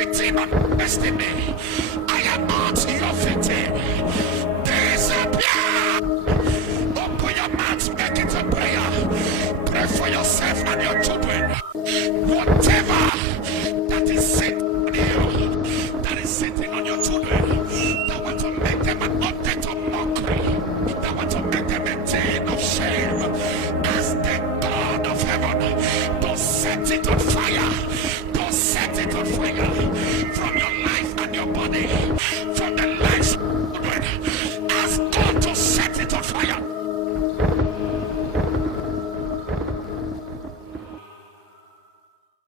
cheating on destiny. I am not your victim. Disappear. Open your mouth, make it a prayer. Pray for yourself and your children. Whatever that is sitting on you, that is sitting on your children, that want to make them an object of mockery, that want to make them a thing of shame, ask the God of heaven to set it on fire, to set it on fire from your life and your body.